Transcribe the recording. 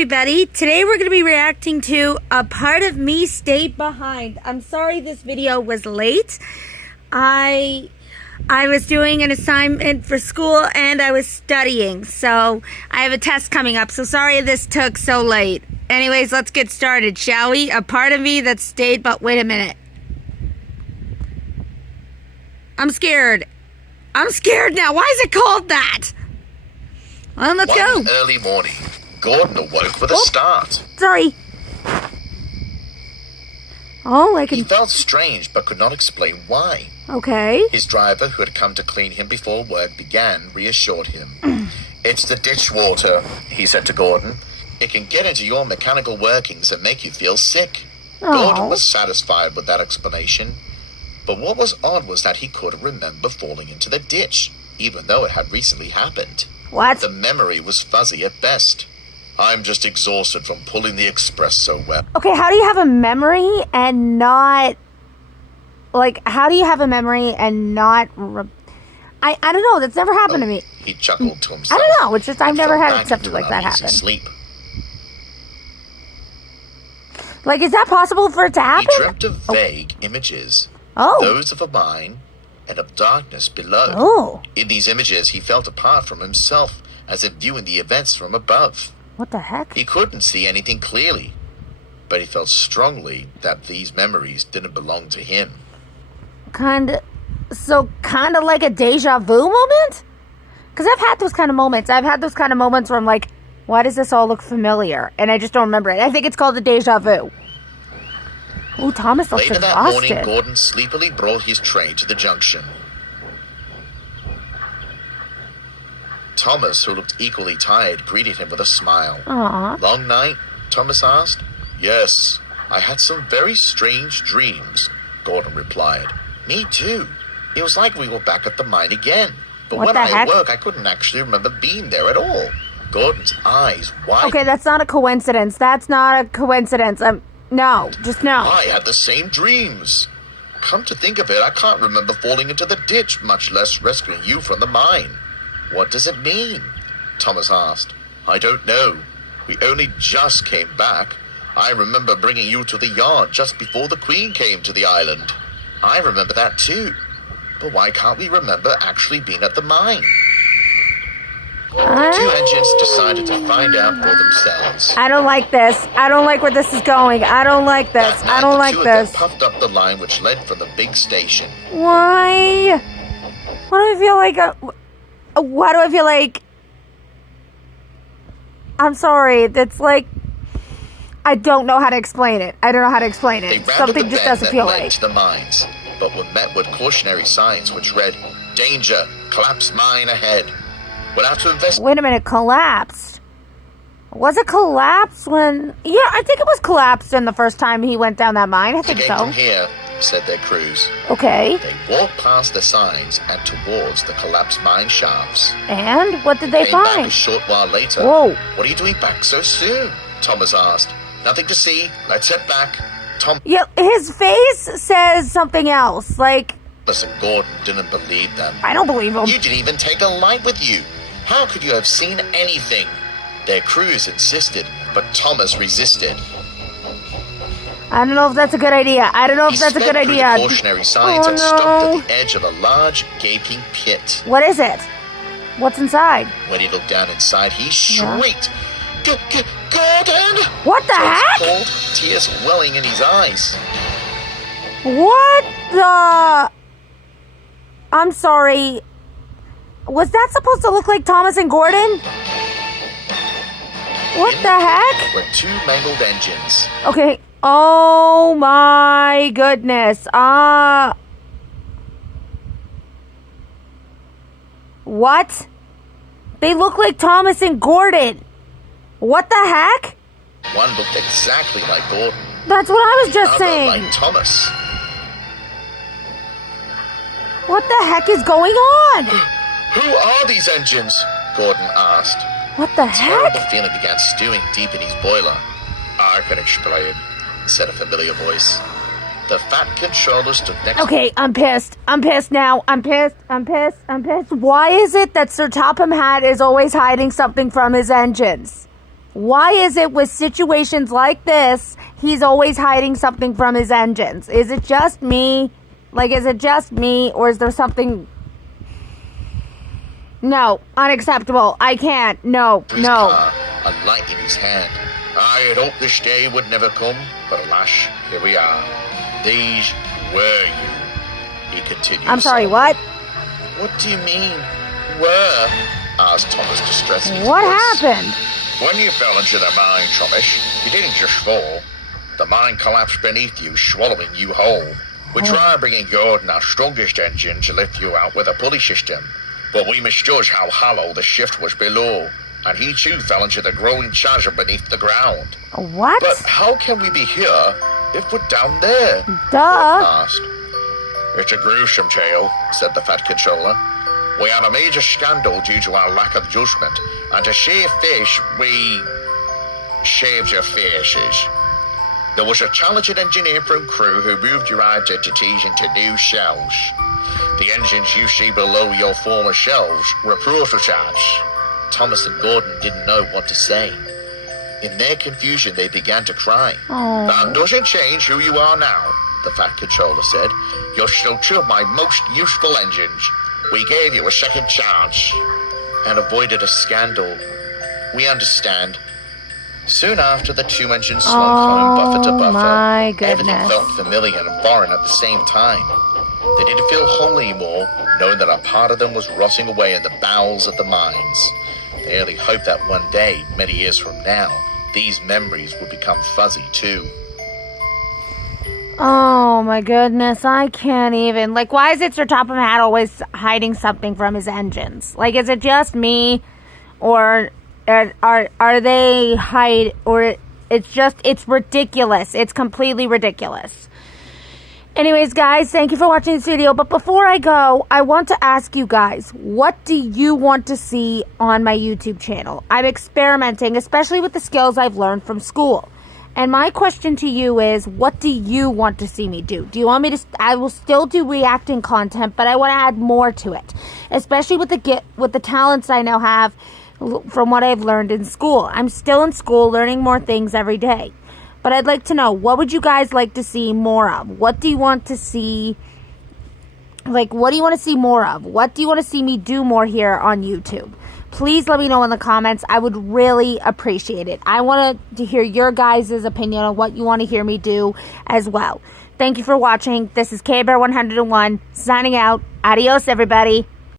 everybody. Today we're going to be reacting to A Part of Me Stayed Behind. I'm sorry this video was late. I was doing an assignment for school and I was studying. So I have a test coming up. So sorry this took so late. Anyways, let's get started, shall we? A Part of Me That Stayed, but wait a minute. I'm scared. I'm scared now. Why is it called that? Well, let's go. One early morning, Gordon awoke with a start. Sorry. Oh, I can... He felt strange but could not explain why. Okay. His driver, who had come to clean him before work began, reassured him. "It's the ditch water," he said to Gordon. "It can get into your mechanical workings and make you feel sick." Gordon was satisfied with that explanation. But what was odd was that he couldn't remember falling into the ditch, even though it had recently happened. What? The memory was fuzzy at best. "I'm just exhausted from pulling the express so well." Okay, how do you have a memory and not... Like, how do you have a memory and not... I don't know, that's never happened to me. He chuckled to himself. I don't know, it's just I've never fell had back something into like that uneasy happen. Sleep. Like, is that possible for it to happen? He dreamt of vague images, Oh. those of a mine and of darkness below. Oh. In these images, he felt apart from himself, as if viewing the events from above. What the heck? He couldn't see anything clearly, but he felt strongly that these memories didn't belong to him. Kind of like a deja vu moment? Because I've had those kind of moments. I've had those kind of moments where I'm like, why does this all look familiar? And I just don't remember it. I think it's called a deja vu. Oh, Thomas looks Later that exhausted. morning, Gordon sleepily brought his train to the junction. Thomas, who looked equally tired, greeted him with a smile. Aw. "Long night?" Thomas asked. "Yes, I had some very strange dreams," Gordon replied. "Me too. It was like we were back at the mine again. But What when the I heck? awoke, I couldn't actually remember being there at all." Gordon's eyes widened. Okay, that's not a coincidence. That's not a coincidence. No, just no. "I had the same dreams. Come to think of it, I can't remember falling into the ditch, much less rescuing you from the mine." "What does it mean?" Thomas asked. "I don't know. We only just came back. I remember bringing you to the yard just before the Queen came to the island." "I remember that too. But why can't we remember actually being at the mine?" The two engines decided to find out for themselves. I don't like this. I don't like where this is going. I don't like this. That night, I don't like the two of them this. puffed up the line which led from the big station. Why? Why do I feel like... why do I feel like... I'm sorry. That's like... I don't know how to explain it. I don't know how to explain They it. rounded Something the just bend doesn't that feel led right. to the mines, but were met with cautionary signs which read, "Danger, collapse mine ahead." We'll have to investigate. Wait a minute, collapsed. Was it collapsed when... Yeah, I think it was collapsed in the first time he went down that mine. I think so. from here, said their crews. Okay. They walked past the signs and towards the collapsed mine shafts. And what did they Came back a find? short while later. Whoa. "What are you doing back so soon?" Thomas asked. "Nothing to see. Let's head back." Yeah, his face says something else. Like, Thomas and Gordon didn't believe them. I don't believe him. "You didn't even take a light with you. How could you have seen anything?" Their crews insisted, but Thomas resisted. I don't know if that's a good idea. I don't know if He that's a sped good through idea. the cautionary signs Oh, and stopped no. at the edge of a large, gaping pit. What is it? What's inside? When he looked down inside, he shrieked, "Gordon!" What the Thomas heck? called, tears welling in his eyes. What the... I'm sorry. Was that supposed to look like Thomas and Gordon? What In the heck? Were two mangled engines. Okay. Oh my goodness. What? They look like Thomas and Gordon. What the heck? One looked exactly like Gordon, That's what I was just another saying. like Thomas. What the heck is going on? "Who are these engines?" Gordon asked. What the Terrible heck? feeling began stewing deep in his boiler. "I can explain," said a familiar voice. The fat controller stood next Okay, I'm pissed. I'm pissed now. I'm pissed. Why is it that Sir Topham Hatt is always hiding something from his engines? Why is it with situations like this, he's always hiding something from his engines? Is it just me? Like, is it just me, or is there something... No, unacceptable. I can't. No. A light in his hand. I had hoped this day would never come, but alas, here we are. These were you, he continued. I'm sorry, solemnly. what? What do you mean, were? Asked Thomas, distressed. What happened? When you fell into the mine, Thomas, you didn't just fall. The mine collapsed beneath you, swallowing you whole. We tried bringing Gordon our strongest engine to lift you out with a pulley system, but we misjudged how hollow the shaft was below, and he too fell into the growing chasm beneath the ground. What? But how can we be here if we're down there? Duh. Asked. It's a gruesome tale, said the Fat Controller. We had a major scandal due to our lack of judgment, and to save fish, we shaved your faces. There was a talented engineer from crew who moved your identities into new shells. The engines you see below your former shells were prototypes. Thomas and Gordon didn't know what to say. In their confusion, they began to cry. Oh. That doesn't change who you are now, the Fat Controller said. You're still two of my most useful engines. We gave you a second chance and avoided a scandal. We understand. Soon after, the two engines swung home buffer to buffer. My Everything goodness. felt familiar and foreign at the same time. They didn't feel whole anymore, knowing that a part of them was rotting away in the bowels of the mines. They only hoped that one day, many years from now, these memories would become fuzzy too. Oh my goodness, I can't even. Like, why is it Sir Topham Hatt always hiding something from his engines? Like, is it just me, or are they or it's ridiculous. It's completely ridiculous. Anyways, guys, thank you for watching this video. But before I go, I want to ask you guys, what do you want to see on my YouTube channel? I'm experimenting, especially with the skills I've learned from school. And my question to you is, what do you want to see me do? Do you want me to... I will still do reacting content, but I want to add more to it. Especially with the talents I now have from what I've learned in school. I'm still in school, learning more things every day. But I'd like to know, what would you guys like to see more of? What do you want to see... Like, what do you want to see more of? What do you want to see me do more here on YouTube? Please let me know in the comments. I would really appreciate it. I want to hear your guys' opinion on what you want to hear me do as well. Thank you for watching. This is KBear101 signing out. Adios, everybody.